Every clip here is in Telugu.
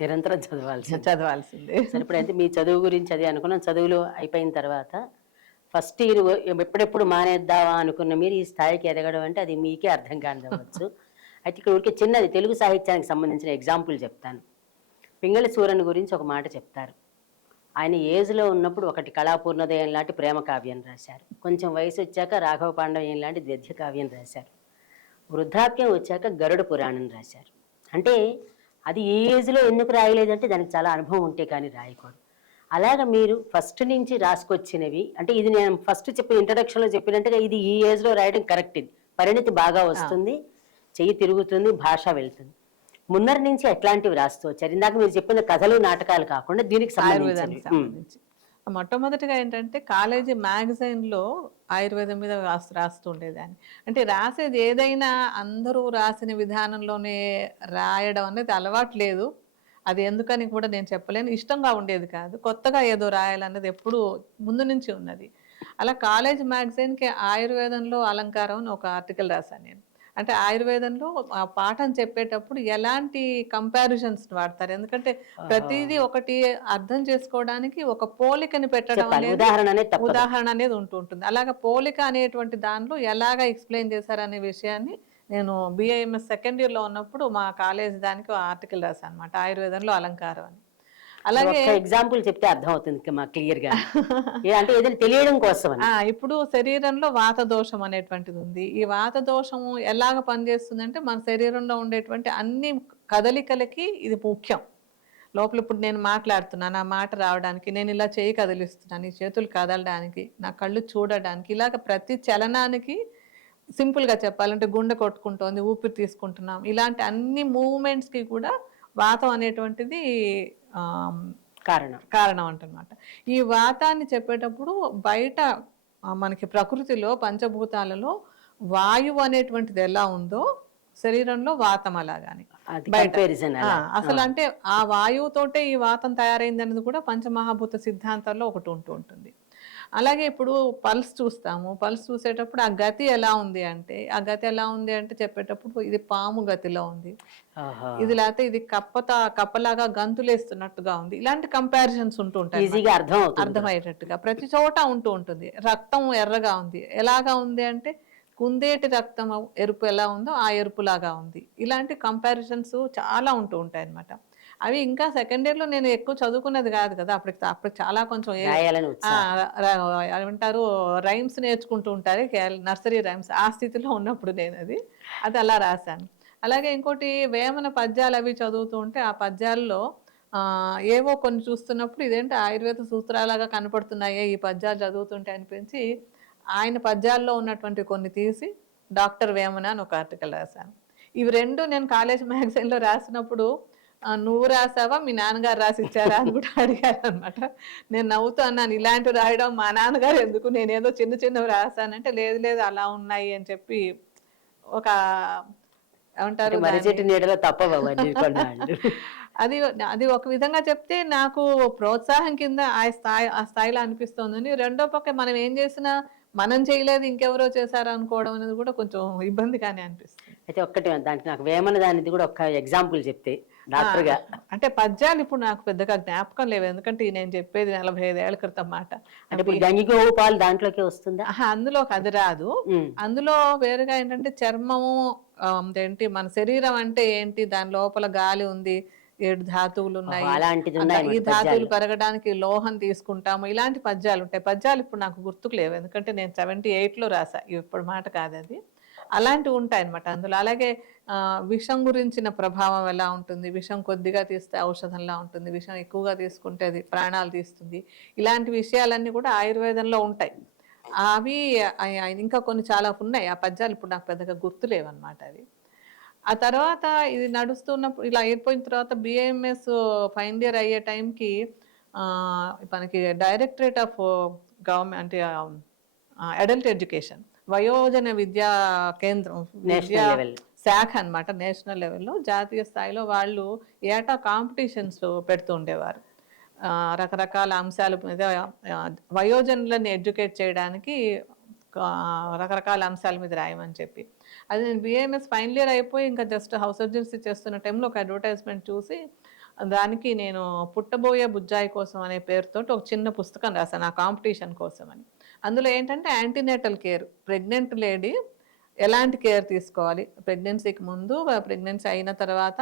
నిరంతరం చదవాల్సి చదవాల్సిందే. సరే ఇప్పుడైతే మీ చదువు గురించి అది అనుకున్నాం. చదువులు అయిపోయిన తర్వాత ఫస్ట్ ఇయర్ ఎప్పుడెప్పుడు మానేద్దామా అనుకున్న మీరు ఈ స్థాయికి ఎదగడం అంటే అది మీకే అర్థం కానివ్వచ్చు. అయితే ఇక్కడ ఊరికే చిన్నది తెలుగు సాహిత్యానికి సంబంధించిన ఎగ్జాంపుల్ చెప్తాను. పింగళి సూరన్ గురించి ఒక మాట చెప్తారు. ఆయన ఏజ్లో ఉన్నప్పుడు ఒకటి కళాపూర్ణోదయం లాంటి ప్రేమ కావ్యం రాశారు. కొంచెం వయసు వచ్చాక రాఘవ పాండవయం లాంటి ద్వ్యర్థ కావ్యం రాశారు. వృద్ధాప్యం వచ్చాక గరుడ పురాణం రాశారు. అంటే అది ఈ ఏజ్లో ఎందుకు రాయలేదంటే దానికి చాలా అనుభవం ఉంటే కానీ రాయకూడదు. అలాగ మీరు ఫస్ట్ నుంచి రాసుకొచ్చినవి అంటే ఇది నేను ఫస్ట్ చెప్పిన ఇంట్రడక్షన్లో చెప్పినట్టుగా ఇది ఈ ఏజ్లో రాయడం కరెక్ట్ ఇది. పరిణితి బాగా వస్తుంది చెయ్యి తిరుగుతుంది భాష వెళ్తుంది. ముందర నుంచి ఎట్లాంటివి రాస్తూ వచ్చారు. ఇందాక మీరు చెప్పిన కథలు నాటకాలు కాకుండా దీనికి సంబంధించి. మొట్టమొదటిగా ఏంటంటే కాలేజీ మ్యాగజైన్లో ఆయుర్వేదం మీద రాస్తూ రాస్తుండేదాన్ని. అంటే రాసేది ఏదైనా అందరూ రాసిన విధానంలోనే రాయడం అనేది అలవాటు లేదు. అది ఎందుకని కూడా నేను చెప్పలేను. ఇష్టంగా ఉండేది కాదు. కొత్తగా ఏదో రాయాలన్నది ఎప్పుడు ముందు నుంచి ఉన్నది. అలా కాలేజ్ మ్యాగజైన్కి ఆయుర్వేదంలో అలంకారం అని ఒక ఆర్టికల్ రాశాను నేను. అంటే ఆయుర్వేదంలో ఆ పాఠం చెప్పేటప్పుడు ఎలాంటి కంపారిజన్స్ వాడతారు? ఎందుకంటే ప్రతిదీ ఒకటి అర్థం చేసుకోవడానికి ఒక పోలికని పెట్టడం అనేది ఉదాహరణ అనేది తప్పదు. ఉదాహరణ అనేది ఉంటూ ఉంటుంది. అలాగ పోలిక అనేటువంటి దానిలో ఎలాగ ఎక్స్ప్లెయిన్ చేశారనే విషయాన్ని నేను బిఐఎంఎస్ సెకండ్ ఇయర్లో ఉన్నప్పుడు మా కాలేజ్ దానికి ఆర్టికల్ రాశాను అనమాట ఆయుర్వేదంలో అలంకారం అని. అలాగే ఎగ్జాంపుల్ చెప్తే అర్థం అవుతుంది మా క్లియర్గా అంటే ఏదైనా తెలియడం కోసం ఇప్పుడు శరీరంలో వాత దోషం అనేటువంటిది ఉంది. ఈ వాత దోషం ఎలాగ పనిచేస్తుందంటే మన శరీరంలో ఉండేటువంటి అన్ని కదలికలకి ఇది ముఖ్యం. లోపల ఇప్పుడు నేను మాట్లాడుతున్నాను ఆ మాట రావడానికి నేను ఇలా చేయి కదిలిస్తున్నాను ఈ చేతులు కదలడానికి నా కళ్ళు చూడడానికి ఇలాగ ప్రతి చలనానికి సింపుల్గా చెప్పాలంటే గుండె కొట్టుకుంటోంది ఊపిరి తీసుకుంటున్నాం. ఇలాంటి అన్ని మూమెంట్స్కి కూడా వాతం అనేటువంటిది కారణం కారణం. అంటనమాట ఈ వాతాన్ని చెప్పేటప్పుడు బయట మనకి ప్రకృతిలో పంచభూతాలలో వాయువు అనేటువంటిది ఎలా ఉందో శరీరంలో వాతం అలాగాని. అసలు అంటే ఆ వాయువుతోటే ఈ వాతం తయారైంది అనేది కూడా పంచమహాభూత సిద్ధాంతాల్లో ఒకటి ఉంటూ ఉంటుంది. అలాగే ఇప్పుడు పల్స్ చూస్తాము. పల్స్ చూసేటప్పుడు ఆ గతి ఎలా ఉంది అంటే ఆ గతి ఎలా ఉంది అంటే చెప్పేటప్పుడు ఇది పాము గతిలో ఉంది. ఇది లేకపోతే ఇది కప్పత కప్పలాగా గంతులేస్తున్నట్టుగా ఉంది. ఇలాంటి కంపారిజన్స్ ఉంటూ ఉంటాయి అర్థమయ్యేటట్టుగా. ప్రతి చోట ఉంటూ ఉంటుంది. రక్తం ఎర్రగా ఉంది. ఎలాగా ఉంది అంటే కుందేటి రక్తం ఎరుపు ఎలా ఉందో ఆ ఎరుపులాగా ఉంది. ఇలాంటి కంపారిజన్స్ చాలా ఉంటూ ఉంటాయి అన్నమాట అవి ఇంకా సెకండ్ ఇయర్లో నేను ఎక్కువ చదువుకున్నది కాదు కదా అప్పటికి అప్పటికి చాలా కొంచెం ఏమంటారు రైమ్స్ నేర్చుకుంటూ ఉంటారు నర్సరీ రైమ్స్ ఆ స్థితిలో ఉన్నప్పుడు నేను అది అది అలా రాశాను. అలాగే ఇంకోటి వేమన పద్యాలు అవి చదువుతూ ఉంటే ఆ పద్యాల్లో ఏవో కొన్ని చూస్తున్నప్పుడు ఇదేంటి ఆయుర్వేద సూత్రాలాగా కనపడుతున్నాయే ఈ పద్యాలు చదువుతుంటే అనిపించి ఆయన పద్యాల్లో ఉన్నటువంటి కొన్ని తీసి డాక్టర్ వేమన అని ఒక ఆర్టికల్ రాశాను. ఇవి రెండు నేను కాలేజ్ మ్యాగజైన్లో రాసినప్పుడు నువ్వు రాసావా? మీ నాన్నగారు రాసి ఇచ్చారా అని కూడా అడిగారు అనమాట నేను నవ్వుతూ అన్నాను ఇలాంటివి రాయడం మా నాన్నగారు ఎందుకు? నేనేదో చిన్న చిన్నవి రాశానంటే లేదు లేదు అలా ఉన్నాయి అని చెప్పి ఒక ఏమంటారు అది అది ఒక విధంగా చెప్తే నాకు ప్రోత్సాహం కింద ఆ స్థాయి ఆ స్థాయిలో అనిపిస్తోందని రెండో పక్క మనం ఏం చేసినా మనం చేయలేదు ఇంకెవరో చేశారు అనుకోవడం అనేది కూడా కొంచెం ఇబ్బందిగానే అనిపిస్తుంది. అయితే ఒక్కటి దానికి నాకు వేమన దానిది కూడా ఒక ఎగ్జాంపుల్ చెప్తే డాక్టర్గా అంటే పద్యాలు ఇప్పుడు నాకు పెద్దగా జ్ఞాపకం లేవు. ఎందుకంటే నేను చెప్పేది నలభై ఐదేళ్ళ క్రితం మాట. అంటే ఇప్పుడు దాంట్లోకే వస్తుందా? అందులో అది రాదు. అందులో వేరుగా ఏంటంటే చర్మము ఏంటి మన శరీరం అంటే ఏంటి? దాని లోపల గాలి ఉంది ఏడు ధాతువులు ఉన్నాయి. ఈ ధాతువులు. పెరగడానికి లోహం తీసుకుంటాము. ఇలాంటి పద్యాలు ఉంటాయి. పద్యాలు ఇప్పుడు నాకు గుర్తుకు లేవు. ఎందుకంటే నేను సెవెంటీ లో రాసా. ఇప్పుడు మాట కాదు అది అలాంటివి ఉంటాయి అనమాట అందులో అలాగే విషం గురించిన ప్రభావం ఎలా ఉంటుంది? విషం కొద్దిగా తీస్తే ఔషధంలా ఉంటుంది. విషం ఎక్కువగా తీసుకుంటే అది ప్రాణాలు తీస్తుంది. ఇలాంటి విషయాలన్నీ కూడా ఆయుర్వేదంలో ఉంటాయి. అవి ఇంకా కొన్ని చాలా ఉన్నాయి. ఆ పద్యాలు ఇప్పుడు నాకు పెద్దగా గుర్తులేవన్నమాట అవి. ఆ తర్వాత ఇది నడుస్తున్నప్పుడు ఇలా అయిపోయిన తర్వాత బిఏఎంఎస్ ఫైనల్ ఇయర్ అయ్యే టైంకి మనకి డైరెక్టరేట్ ఆఫ్ గవర్నమెంట్ అంటే అడల్ట్ ఎడ్యుకేషన్. వయోజన విద్యా కేంద్రం విద్యా శాఖ అన్నమాట నేషనల్ లెవెల్లో జాతీయ స్థాయిలో వాళ్ళు ఏటా కాంపిటీషన్స్ పెడుతూ ఉండేవారు. రకరకాల అంశాల మీద వయోజనులను ఎడ్యుకేట్ చేయడానికి రకరకాల అంశాల మీద రాయమని చెప్పి. అది నేను బిఏఎంఎస్ ఫైనల్ ఇయర్ అయిపోయి ఇంకా జస్ట్ హౌస్ సర్జన్సీ చేస్తున్న టైంలో ఒక అడ్వర్టైజ్మెంట్ చూసి దానికి నేను పుట్టబోయే బుజ్జాయి కోసం అనే పేరుతో ఒక చిన్న పుస్తకం రాశాను ఆ కాంపిటీషన్ కోసం అని. అందులో ఏంటంటే యాంటీనేటల్ కేర్ ప్రెగ్నెంట్ లేడీ ఎలాంటి కేర్ తీసుకోవాలి? ప్రెగ్నెన్సీకి ముందు ప్రెగ్నెన్సీ అయిన తర్వాత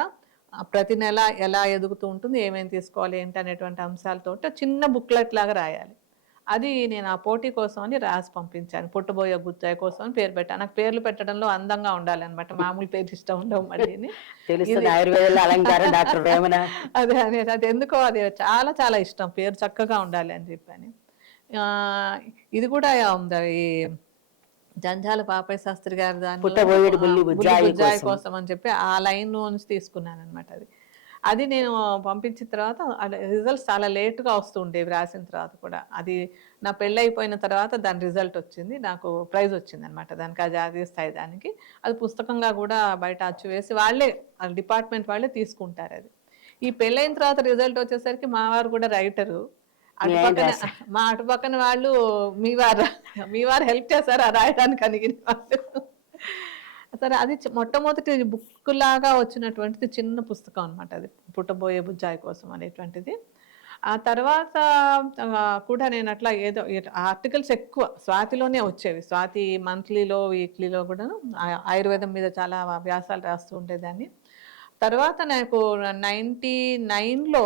ప్రతి నెల ఎలా ఎదుగుతూ ఉంటుంది ఏమేమి తీసుకోవాలి ఏంటి అనేటువంటి అంశాలతో చిన్న బుక్లెట్ లాగా రాయాలి. అది నేను ఆ పోటీ కోసం అని రాసి పంపించాను. పుట్టబోయే గుచ్చాయి కోసం అని పేరు పెట్టాను. నాకు పేర్లు పెట్టడంలో అందంగా ఉండాలి అనమాట మామూలు పేరు ఇష్టం ఉండవు మళ్ళీ అదే అదే అది ఎందుకో అది చాలా చాలా ఇష్టం. పేరు చక్కగా ఉండాలి అని చెప్పని. ఇది కూడా ఉంది జంజాల పాపయ్య శాస్త్రి గారి దాని కోసం. అని చెప్పి ఆ లైన్ నుంచి తీసుకున్నాను అనమాట అది. అది నేను పంపించిన తర్వాత రిజల్ట్స్ చాలా లేట్గా వస్తుండేవి రాసిన తర్వాత కూడా. అది నా పెళ్ళి అయిపోయిన తర్వాత దాని రిజల్ట్ వచ్చింది నాకు ప్రైజ్ వచ్చింది అనమాట దానికి ఆ జాతీయ స్థాయి దానికి. అది పుస్తకంగా కూడా బయట అచ్చు వేసి వాళ్ళే డిపార్ట్మెంట్ వాళ్ళే తీసుకుంటారు అది. ఈ పెళ్ళైన తర్వాత రిజల్ట్ వచ్చేసరికి మా వారు కూడా రైటరు. అటు న్యాయం పక్కన రాశారు. మా అటు పక్కన వాళ్ళు మీ వారు మీ వారు హెల్ప్ చేశారు ఆ రాయడానికి అడిగిన వాళ్ళు. సరే అది మొట్టమొదటి బుక్ లాగా వచ్చినటువంటిది చిన్న పుస్తకం అన్నమాట అది. పుట్టబోయే బుజ్జాయి కోసం అనేటువంటిది. ఆ తర్వాత కూడా నేను అట్లా ఏదో ఆర్టికల్స్ ఎక్కువ స్వాతిలోనే వచ్చేవి. స్వాతి మంత్లీలో వీక్లీలో కూడా ఆయుర్వేదం మీద చాలా వ్యాసాలు రాస్తూ ఉండేదాన్ని. తర్వాత నాకు నైంటీ నైన్లో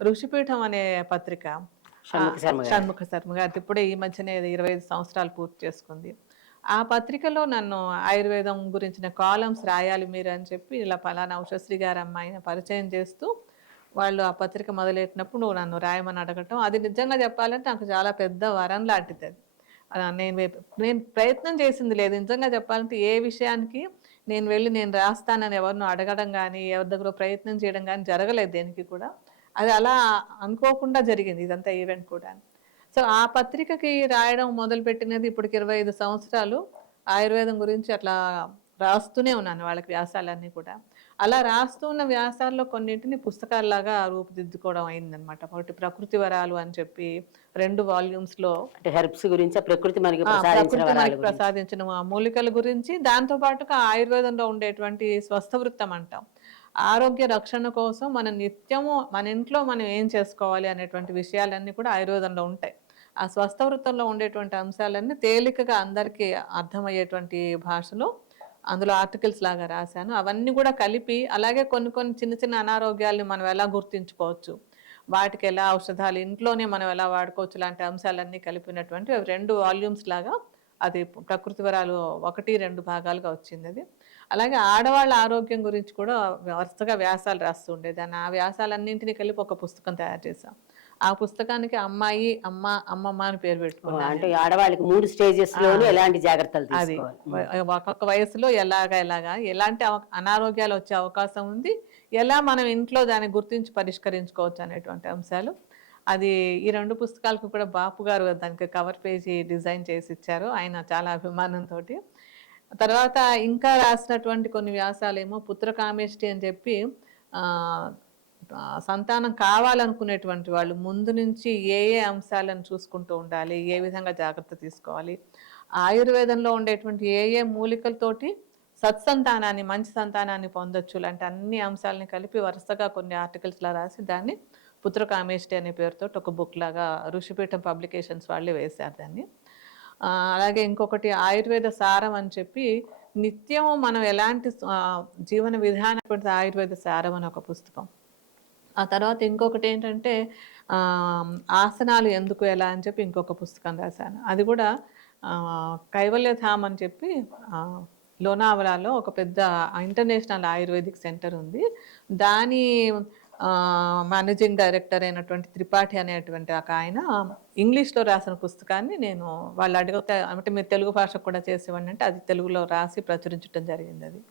ఋషిపీఠం అనే పత్రిక. షణ్ముఖ శర్మ గారు. ఇప్పుడే ఈ మధ్యనే ఇరవై ఐదు సంవత్సరాలు పూర్తి చేసుకుంది. ఆ పత్రికలో నన్ను ఆయుర్వేదం గురించిన కాలమ్స్ రాయాలి మీరు అని చెప్పి ఇలా పలానా ఉషశ్రీ గారి అమ్మాయిని పరిచయం చేస్తూ వాళ్ళు ఆ పత్రిక మొదలెట్టినప్పుడు నువ్వు నన్ను రాయమని అడగటం అది నిజంగా చెప్పాలంటే నాకు చాలా పెద్ద వరం లాంటిది అది. నేను నేను ప్రయత్నం చేసింది లేదు. నిజంగా చెప్పాలంటే ఏ విషయానికి నేను వెళ్ళి నేను రాస్తానని ఎవరినో అడగడం కానీ ఎవరి దగ్గర ప్రయత్నం చేయడం కానీ జరగలేదు దేనికి కూడా. అది అలా అనుకోకుండా జరిగింది ఇదంతా ఈవెంట్ కూడా. సో ఆ పత్రికకి రాయడం మొదలుపెట్టినది ఇప్పటికి ఇరవై ఐదు సంవత్సరాలు. ఆయుర్వేదం గురించి అట్లా రాస్తూనే ఉన్నాను వాళ్ళకి వ్యాసాలన్నీ కూడా. అలా రాస్తూ ఉన్న వ్యాసాల్లో కొన్నింటిని పుస్తకాల్లాగా రూపుదిద్దుకోవడం అయిందనమాట ఒకటి ప్రకృతి వరాలు అని చెప్పి రెండు వాల్యూమ్స్లో అంటే హెర్బ్స్ గురించి ప్రకృతి మనకి ప్రసాదించిన మూలికల గురించి. దాంతో పాటుగా ఆయుర్వేదంలో ఉండేటువంటి స్వస్థ వృత్తం అంటాం. ఆరోగ్య రక్షణ కోసం మన నిత్యము మన ఇంట్లో మనం ఏం చేసుకోవాలి అనేటువంటి విషయాలన్నీ కూడా ఆయుర్వేదంలో ఉంటాయి. ఆ స్వస్థ వృత్తంలో ఉండేటువంటి అంశాలన్నీ తేలికగా అందరికీ అర్థమయ్యేటువంటి భాషలో అందులో ఆర్టికల్స్ లాగా రాశాను. అవన్నీ కూడా కలిపి అలాగే కొన్ని కొన్ని చిన్న చిన్న అనారోగ్యాల్ని మనం ఎలా గుర్తించుకోవచ్చు వాటికి ఎలా ఔషధాలు ఇంట్లోనే మనం ఎలా వాడుకోవచ్చు లాంటి అంశాలన్నీ కలిపినటువంటి రెండు వాల్యూమ్స్ లాగా అది ప్రకృతి వరాలు ఒకటి రెండు భాగాలుగా వచ్చింది అది. అలాగే ఆడవాళ్ళ ఆరోగ్యం గురించి కూడా వరుసగా వ్యాసాలు రాస్తూ ఉండేదాన్ని. ఆ వ్యాసాలన్నింటినీ కలిపి ఒక పుస్తకం తయారు చేశాం. ఆ పుస్తకానికి అమ్మాయి అమ్మ అమ్మమ్మ అని పేరు ఓ, పెట్టుకున్నాను అంటే ఆడవాళ్ళకి మూడు స్టేజెస్ లోను ఎలాంటి జాగ్రత్తలు అది. ఒక్కొక్క వయసులో ఎలాగా ఎలాగా ఎలాంటి అనారోగ్యాలు వచ్చే అవకాశం ఉంది. ఎలా మనం ఇంట్లో దాన్ని గుర్తించి పరిష్కరించుకోవచ్చు అనేటువంటి అంశాలు. అది ఈ రెండు పుస్తకాలకు కూడా బాపు గారు దానికి కవర్ పేజీ డిజైన్ చేసి ఇచ్చారు. ఆయన చాలా అభిమానంతో తర్వాత ఇంకా రాసినటువంటి కొన్ని వ్యాసాలేమో పుత్రకామేష్టి అని చెప్పి సంతానం కావాలనుకునేటువంటి వాళ్ళు ముందు నుంచి ఏ ఏ అంశాలను చూసుకుంటూ ఉండాలి ఏ విధంగా జాగ్రత్త తీసుకోవాలి ఆయుర్వేదంలో ఉండేటువంటి ఏ ఏ మూలికలతోటి సత్సంతానాన్ని మంచి సంతానాన్ని పొందొచ్చు లాంటి అన్ని అంశాలని కలిపి వరుసగా కొన్ని ఆర్టికల్స్లా రాసి దాన్ని పుత్రకామేష్టి అనే పేరుతో ఒక బుక్ లాగా ఋషిపీఠం పబ్లికేషన్స్ వాళ్ళే వేశారు దాన్ని. అలాగే ఇంకొకటి ఆయుర్వేద సారం అని చెప్పి నిత్యం మనం ఎలాంటి జీవన విధానం పెడితే ఆయుర్వేద సారం అని ఒక పుస్తకం. ఆ తర్వాత ఇంకొకటి ఏంటంటే ఆసనాలు ఎందుకు ఎలా అని చెప్పి ఇంకొక పుస్తకం రాశాను. అది కూడా కైవల్యధామ్ అని చెప్పి లోనావలాలో ఒక పెద్ద ఇంటర్నేషనల్ ఆయుర్వేదిక్ సెంటర్ ఉంది. దాని మేనేజింగ్ డైరెక్టర్ అయినటువంటి త్రిపాఠి అనేటువంటి ఒక ఆయన ఇంగ్లీష్లో రాసిన పుస్తకాన్ని నేను వాళ్ళు అడిగితే అంటే మీరు తెలుగు భాష కూడా చేసేవాడిని అంటే అది తెలుగులో రాసి ప్రచురించడం జరిగింది అది.